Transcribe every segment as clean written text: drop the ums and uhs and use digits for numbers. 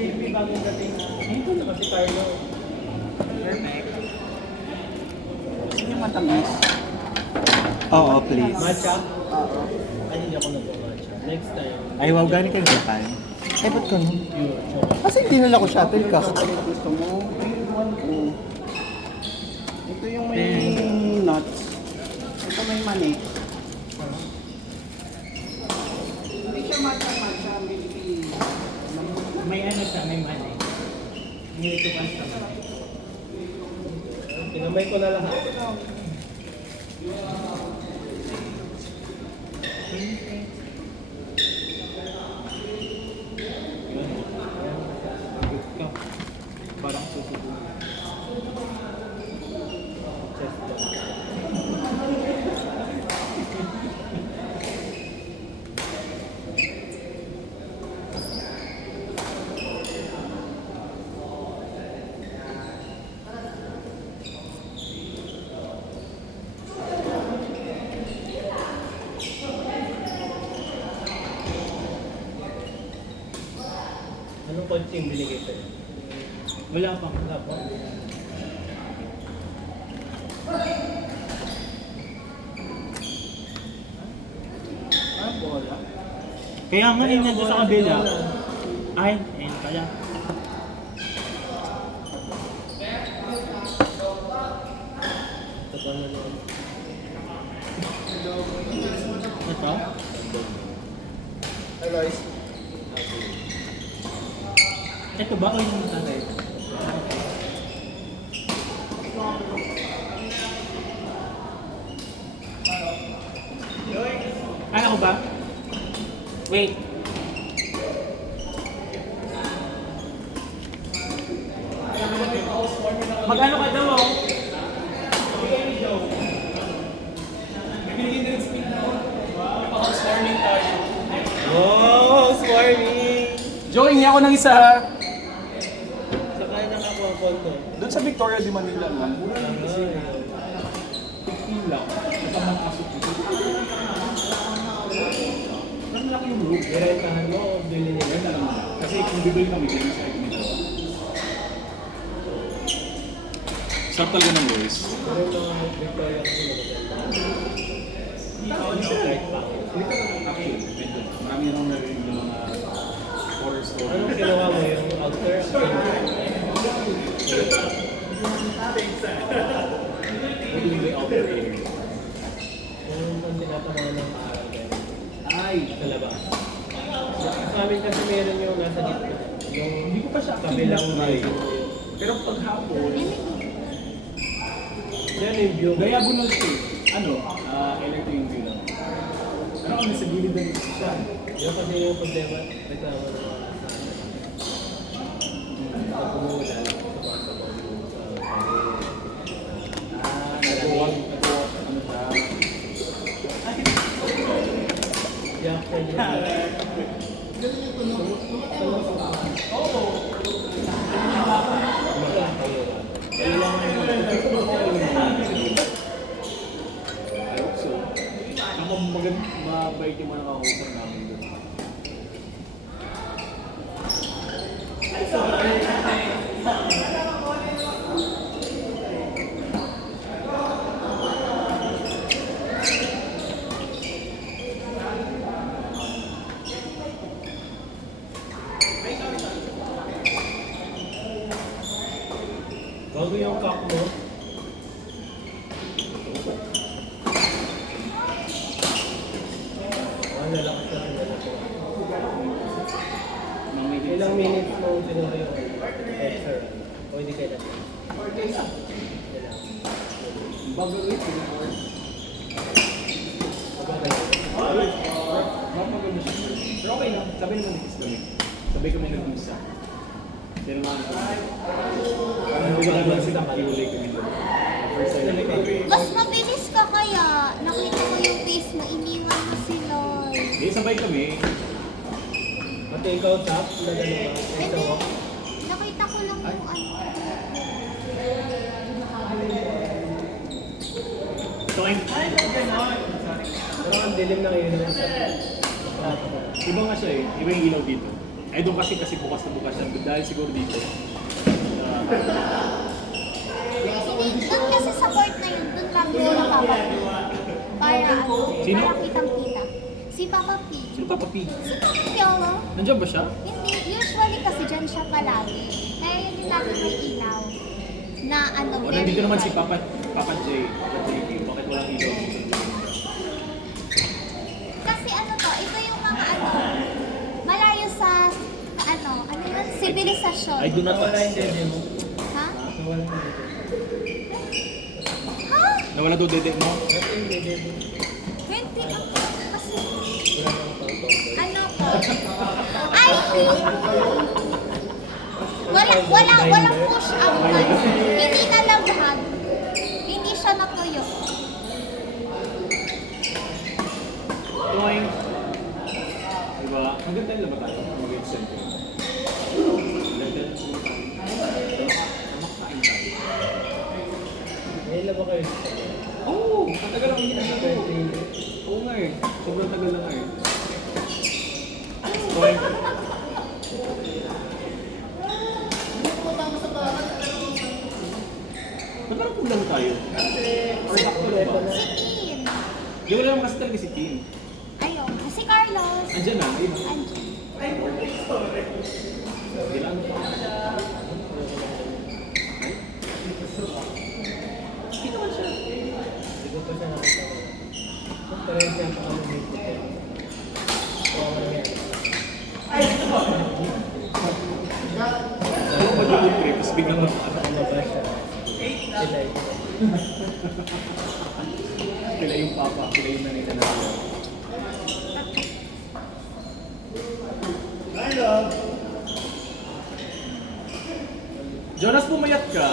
Kasi may bagong dating na, ito na kasi Carlo. Perfect. Gusto niyo matamis? Oo, please. Matcha? Oo. Ay, hindi ako nag-matcha. Next time. Ay, wow, galing kayo Japan. Ay, ba't ka nun? Pure chocolate. Kasi hindi nila ko shuttlecock. Chocolate gusto mo? Oo. Ito yung may nuts. Ito may mani. Hindi siya matcha-matcha. May ano siya, may money. Hindi ko pa siya. Tinamay ko na lahat. Parang susubo. Anong kotse yung binigay sa'yo? Wala pa. Wala pa. Ah, bola. Kaya nga, yun nandun sa kabila. Ay, ayun pala. Ito pa na naman. Ito? Hi guys. Ito ba o yung tatay? Ay, ako ba? Wait. Magano ka daw? Wow! Swarming! Joey, hindi ako ng isa. Saka nakakuha ko ito. Doon sa Victoria de Manila lang. Mura lang kasi. 15 lang. Kasama kaso dito. Ang laki yung room. Irentahan mo o bili nila? Renta lang muna. Kasi kung bibili kami, ganyan sa akin ito. Sarap talaga ng Royce. Irentahan mo Victoria kasi magaganda. Hindi ako kahit pa. Actually, depende. Marami nang narinig ng mga horror story. Anong ginawa mo yung outer? What do you mean operator? Yung tinatamaan ng araw kayo. Ay! Sa labas. Sa amin kasi meron yung nasa gitna. Yung Hindi ko pa siya kabilang try. view. Pero pag hapon, Yan yung view. diagonal siya eh. Ano? Electric yung view lang. Ano kung nasa gilid na dito siya? Yung kasi yung problema, reklamo ng mga pag umuulan, sumasabaw yung sa Nag-walk, ano siya? yak na yun. I hope so. Mabait yung mga nakakusap namin doon. Bago yung cup mo, lalakas na rin nila po. Ilang minutes mo sinuro yung extra run? O hindi kailan? Bago ulit, pinaport. Maganda siya. Pero okay lang, sabi naman ni Kiss kami. Sabay kami nag-isa. Pero mga parang wala lang sila kiulay kami doon. First time na kami. Mas mabilis ka kaya. Nakita ko yung face mo, iniwan mo sila. Hindi, sabay kami. Pati ikaw, Chap, na gano'n ka? Pwede. Ito, Nakita ko lang yung ano. So, ay, pero ang dilim ng ilaw sa iba nga siya eh. Iba yung ilaw dito. Eh doon kasi bukas na bukas yan. Dahil siguro dito. Doon kasi sa court na yun, doon lang yun ang Papa P. Para ano, Sino? para kitang-kita. Si Papa P. Sino Papa P? Si Papa Piolo. Nandiyan ba siya? Hindi, usually kasi dyan siya palagi. Kaya yun yung lagi may ilaw. Na ano, O nandito naman si Papa J. Papa JK. Bakit walang ilaw? Kasi ano to, ito yung mga ano, malayo sa, ano yun, sibilisasyon. I do not touch. Ha? Nawala na dito. Ha? Nawala daw dede mo? 20 ang kasi, Wala nang tao-tao. ano ko, I think, walang push out na. Hindi nalabhag. Hindi siya natuyo. Toing! Diba? Hanggang tayo lang ba tayo? Mag-extend ko. Makain tayo. Ngayon lang ba kayo? Oo! Ang tagal lang hindi na Oo nga eh. Sobrang tagal lang nga eh. Toing! Ba't parang kulang tayo? Or sakto lang ba? Si Tin. Di wala naman kasi talaga si Tim. Ayun. Si Carlos. Andiyan na, ayun. Andiyan. Ilan pa? Dito man siya. Dito pa siya nakita ko. Pero yung siya pa kami dito. Oo, nangyari. Ano ba yung trip? Tapos biglang Lumabas siya. Sila ito. Kila yung papa, kila yung nanay na natin. Jonas, pumayat ka.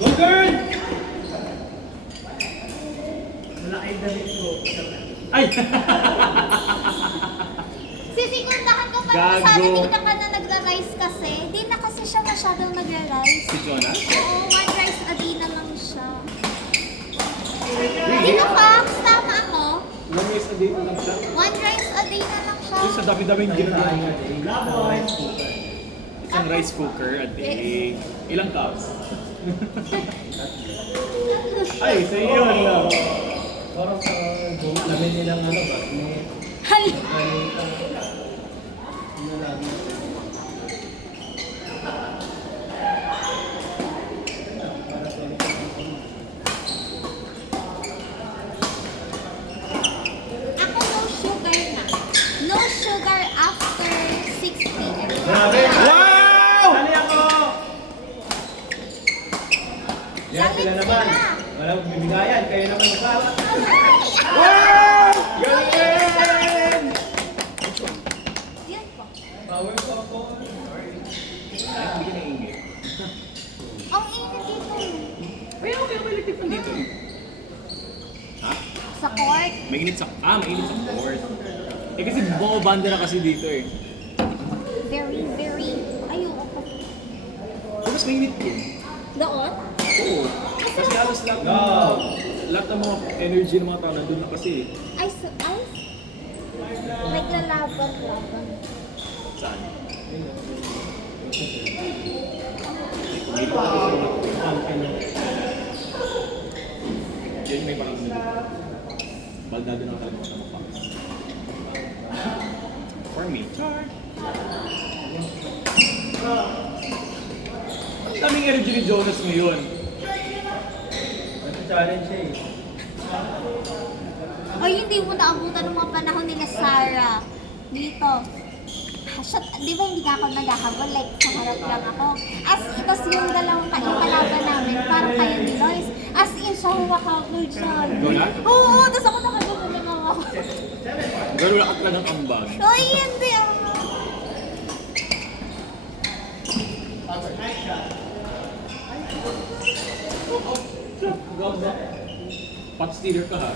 Go girl! Malaki damit ko. Ay! Sisekundahan ko pa Gago. sana tingnan ka na nagra-rice kasi. Di na kasi siya masyadong nagra-rice. Si Jonas? Oo, one rice a day na lang siya. Really? Di ba, Fox? Tama ako? One years a day pa lang siya. One rice a day na lang siya. Yung sa dami-daming ginagawa. Rice cooker. Isang rice cooker a day. Ilang cups? Ay, sa iyo lang. Parang sa lamin nilang ano ba? May Hal! ano lang. Para sa Ako no sugar na. No sugar after 6 p.m. Grabe! Wow! Sali ako! Yan sila naman. Walang bibigayan. Kayo naman magbawa. Wow! Galing! Yan po. Power ko ako. Ay, hindi ka naingit. Ang init dito. Ay, okay, electric fan dito eh. Ha? Sa court. Mainit sa court. Eh kasi bumabanda na kasi dito eh. Very, very... Ayoko po. Tapos mainit yun. Doon? Oo. Kasi halos lahat ng mga energy ng mga tao nandun na kasi eh. Ay, naglalaban-laban. Saan? Dito pa kasi yun may parang baldado na talaga ng mga for me. Ang daming energy ni Jonas ngayon. Challenge siya eh. Ay, hindi mo naabutan ng mga panahon nila Sarah. Dito. Shot, di ba hindi ka ako naghahabol? Like, sa harap lang ako. As in, tas yung dalawang kalaban namin, parang kayo ni Lois. As in, siya humakabol siya. Jonas? Oo, tas ako nakagano lang ako. Gano'n lakat ka ng ambag. Ay, hindi ako. Pot stealer ka ha.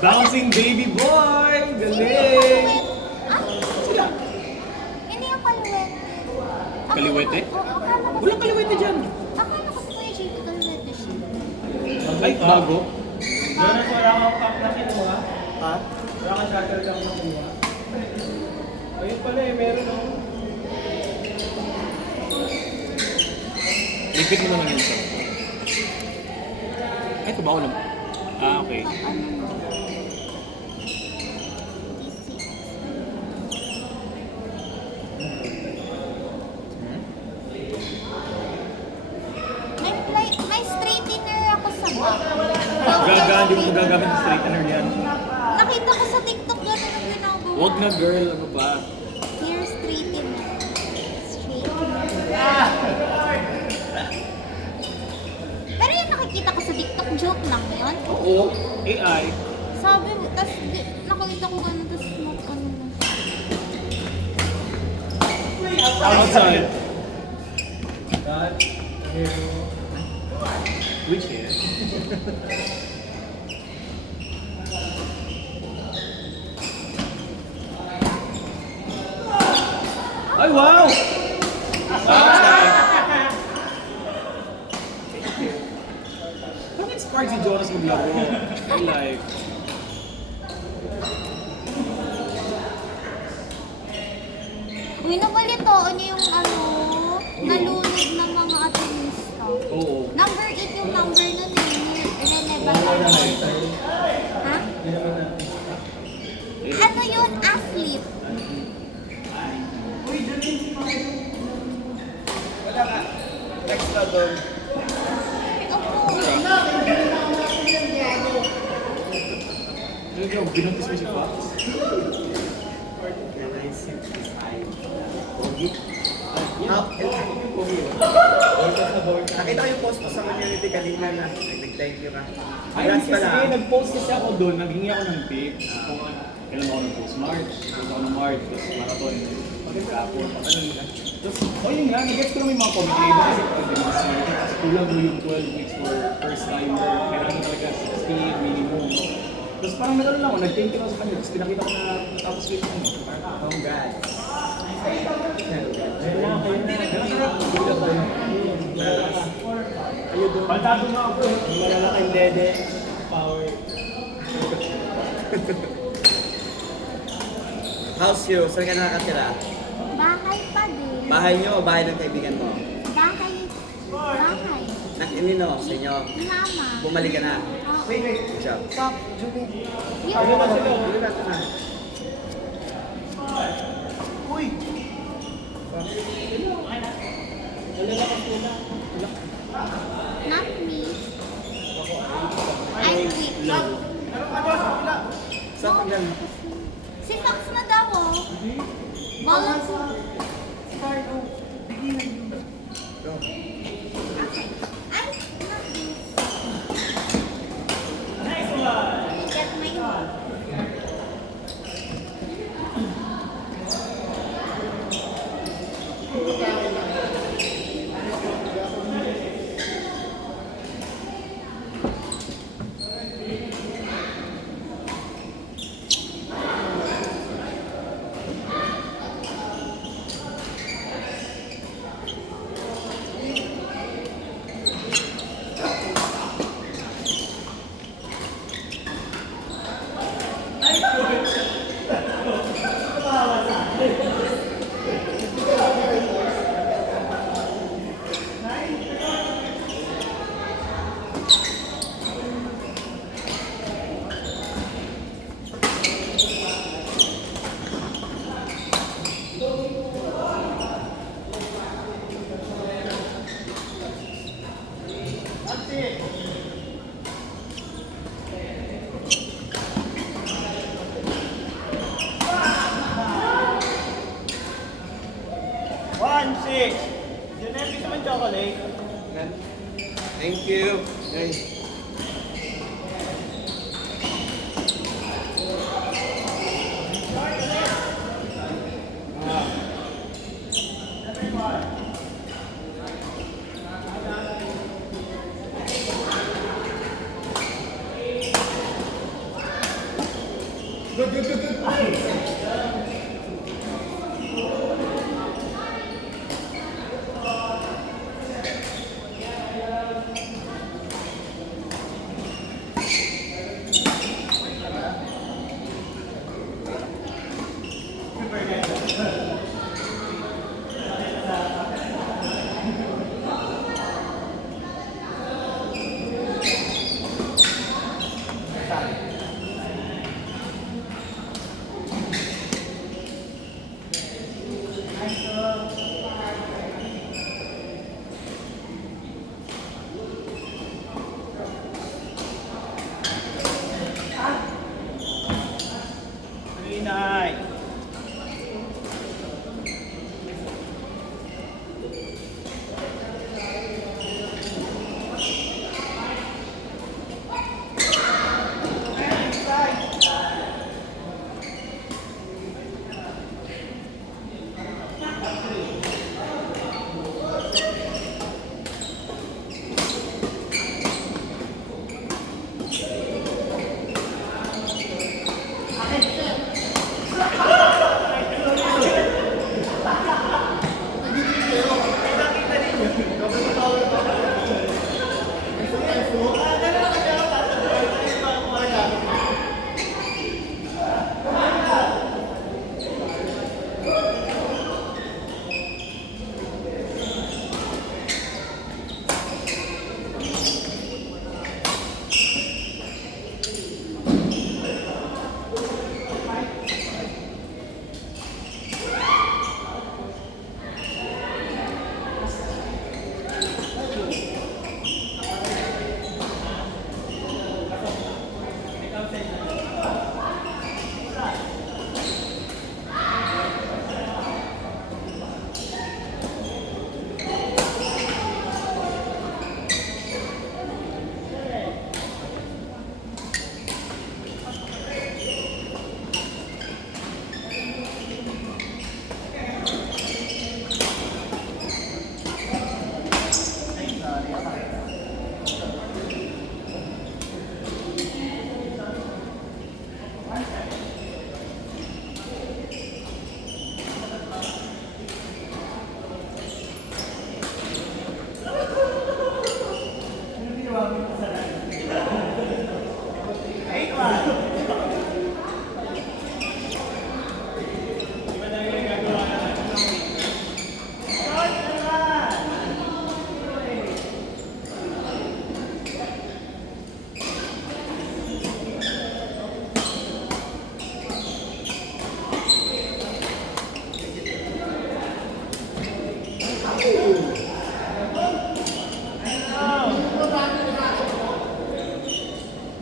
Bouncing baby boy! Galing! Ah, Sila. hindi yung kaliwete. Kaliwete? Akala ko, Walang kaliwete dyan. akala ko si Kuya JP kaliwete siya. Ay, bago. Jonas, wala kang cup na kinuha. Ha? Wala kang shutter cup na kinuha. Ayun pala eh, meron ako. Lipit mo naman yun sa. Ay, ito ba ako lang? Ah, okay. May straightener ako sa back. Hindi mo gagamit ng straightener yan. Nakita ko sa TikTok gano'n ang ginagawa. Huwag na girl, ano ba? Hair straightener. Pero yung nakikita ko sa TikTok, joke lang yun. Oo, AI. Sabi, tas nakita ko gano'n, tas ano na. Outside. That, hero. Which hair? Ay, wow! Bakit spark si Jonas maglaro? I like... Uy, nabalitoon niyo yung ano, nalunod ng mga atenista. Oo. Number 8 yung number nun eh. Rene Wala na Balay. lifestyle. Ha? Hindi naman na. Ano yun? Athlete. Next na doon. Ano binuntis mo si Fox? Nakita ko yung post mo sa community kanina na nag-thank you ka. Ay, Congrats pala. kasi nag-post kasi ako doon, naghingi ako ng tip. Kung kailan ako nag-post March, kailan ako ng March, tapos marathon, pag-rapon, tapos, yun nga, nag-gets ko naman yung mga comment. Iba kasi pag-dimas kasi kulang mo yung 12 weeks for first timer, kailangan talaga 16 minimum. Tapos parang nagano lang ako, nag-thank you lang sa kanya, tapos pinakita ko na tapos week ano. Congrats. Ayun lang, kayo na. Ayun doon. Pantado nga ako eh. Yung malalaking dede, power. How's you? Saan ka nakakatira? Bahay pa din. Bahay niyo o bahay ng kaibigan mo? Bahay. Bahay. Nino, sa inyo. Mama. Bumalik ka na. Oo. Good job. Yung Ano ba sila? Bumalik ka na. Malalakas sila. not me. I'm weak. Saan ka galing? Si Fox na daw oh. Balance. Go. Okay. Ay, not this. Get my Thank you. Guys. Inay!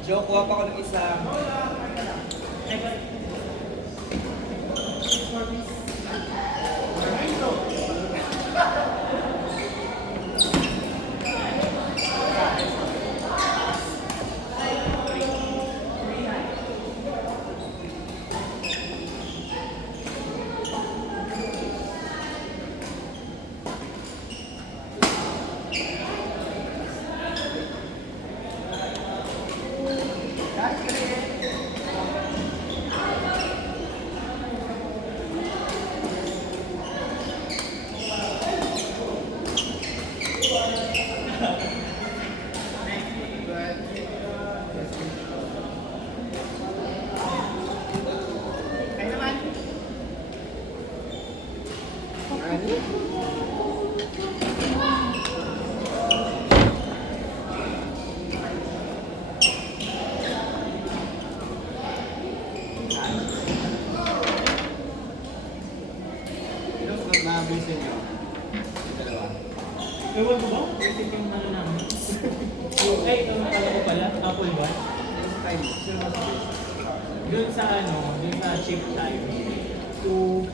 Joe, kuha pa ko ng isa. Nabisin nyo. Dalawa. Ewan ko ba? Basic yung ano namin. Ay, ito nakala ko pala. Apple ba? Doon sa ano, doon sa chip time. To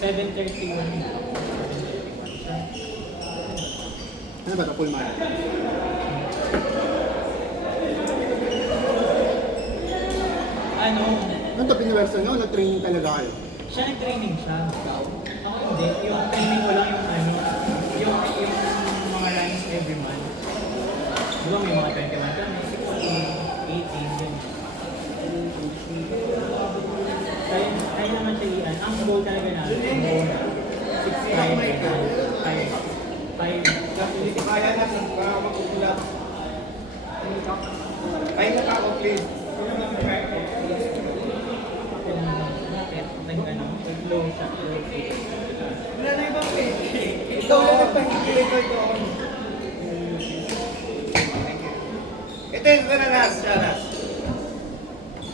7:31 na. 7:31 siya. Ano ba ito? Full man? Ano? Ano ito piniwersa nyo? Nag-training talaga kayo? Siya nag-training siya. Ako hindi. Yung training ko lang yung ano, yung mga lines every month. Di ba may mga 21 kami, 16, 18, ganyan. ang goal talaga namin, 6 try Hindi ko kaya na para makukulat. Ay, nakaka-please. Nag-low siya. Wala na ibang pwede. Ikaw na nagpahigil. Ito. Ito yung kananas. Shanas.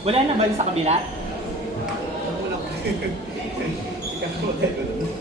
Wala na ba sa kabila? Wala ko. Ikaw mo tayo.